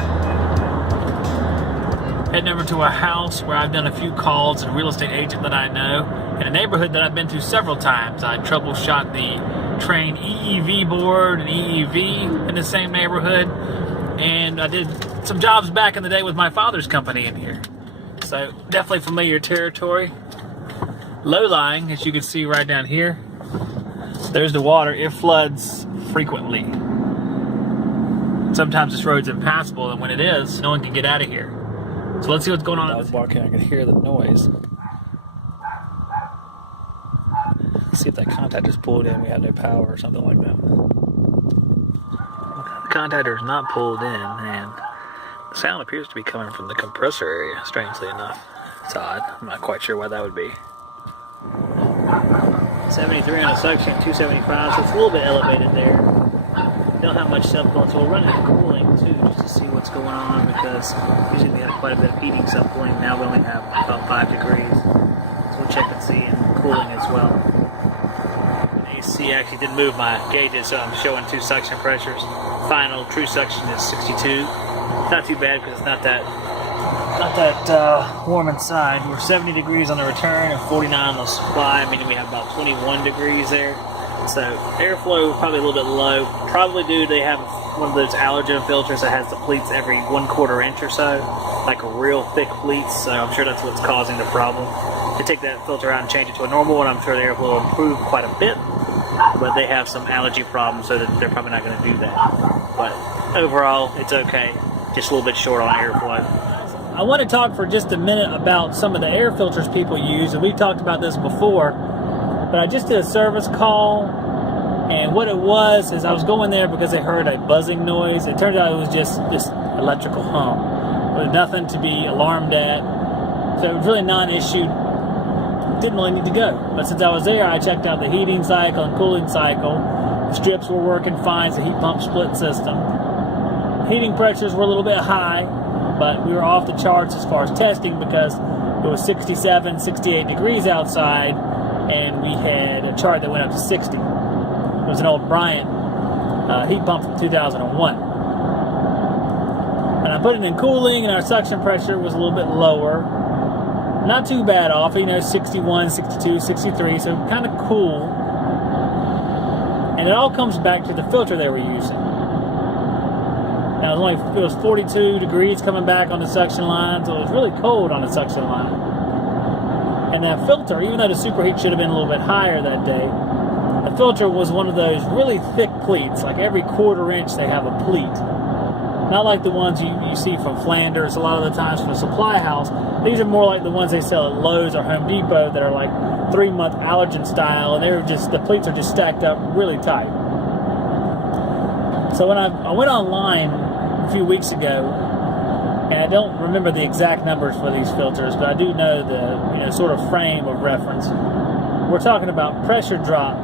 here. Heading over to a house where I've done a few calls and a real estate agent that I know. In a neighborhood that I've been to several times. I troubleshot the Train EEV board and EEV in the same neighborhood. And I did some jobs back in the day with my father's company in here. So definitely familiar territory. Low-lying, as you can see right down here. There's the water. It floods frequently. Sometimes this road's impassable, and when it is, no one can get out of here. So let's see what's going on. I was barking, I could hear the noise. Let's see if that contactor's pulled in. We have no power or something like that. The contactor's not pulled in, and the sound appears to be coming from the compressor area, strangely enough. It's odd. I'm not quite sure why that would be. 73 on a suction, 275, so it's a little bit elevated there. Don't have much subcooling, so we'll run it cooling too, just to see what's going on, because usually we have quite a bit of heating subcooling. Now we only have about 5 degrees. So we'll check and see, and cooling as well. The AC actually didn't move my gauges, so I'm showing 2 suction pressures. Final true suction is 62. Not too bad because it's not that warm inside. We're 70 degrees on the return and 49 on the supply, meaning we have about 21 degrees there. So airflow probably a little bit low. Probably due they have one of those allergen filters that has the pleats every 1/4 inch or so, like real thick pleats. So I'm sure that's what's causing the problem. To take that filter out and change it to a normal one, I'm sure the airflow will improve quite a bit. But they have some allergy problems, so that they're probably not going to do that. But overall, it's okay. Just a little bit short on airflow. I want to talk for just a minute about some of the air filters people use, and we've talked about this before. But I just did a service call, and what it was is I was going there because I heard a buzzing noise. It turned out it was just this electrical hum, but nothing to be alarmed at. So it was really non-issue. Didn't really need to go. But since I was there, I checked out the heating cycle and cooling cycle. The strips were working fine. It's a heat pump split system. Heating pressures were a little bit high, but we were off the charts as far as testing because it was 67, 68 degrees outside, and we had a chart that went up to 60. It was an old Bryant heat pump from 2001. And I put it in cooling, and our suction pressure was a little bit lower. Not too bad off, 61, 62, 63, so kind of cool. And it all comes back to the filter they were using. Now it was 42 degrees coming back on the suction line, so it was really cold on the suction line. And that filter, even though the superheat should have been a little bit higher that day, the filter was one of those really thick pleats, like every 1/4 inch they have a pleat. Not like the ones you see from Flanders a lot of the times from the supply house. These are more like the ones they sell at Lowe's or Home Depot that are like 3-month allergen style, and the pleats are just stacked up really tight. So when I went online a few weeks ago, and I don't remember the exact numbers for these filters, but I do know the sort of frame of reference. We're talking about pressure drop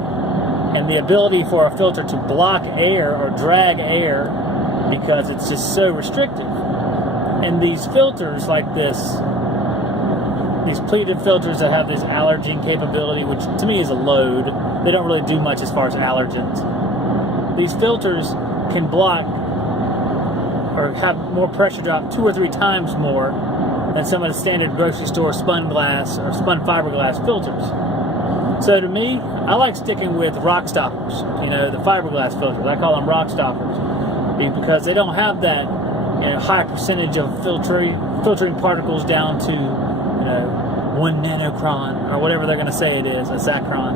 and the ability for a filter to block air or drag air because it's just so restrictive. And these filters like this, these pleated filters that have this allergen capability, which to me is a load, they don't really do much as far as allergens. These filters can block or have more pressure drop 2 or 3 times more than some of the standard grocery store spun glass or spun fiberglass filters. So to me, I like sticking with rock stoppers, the fiberglass filters. I call them rock stoppers because they don't have that high percentage of filtering particles down to 1 nanocron or whatever they're going to say it is, a zacron.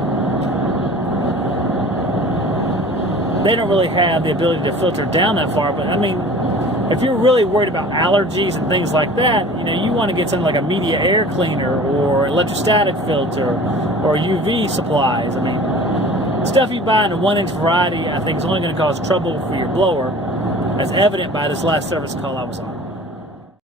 They don't really have the ability to filter down that far, but I mean, if you're really worried about allergies and things like that, you want to get something like a media air cleaner or electrostatic filter or UV supplies. I mean, stuff you buy in a 1-inch variety, I think is only going to cause trouble for your blower, as evident by this last service call I was on.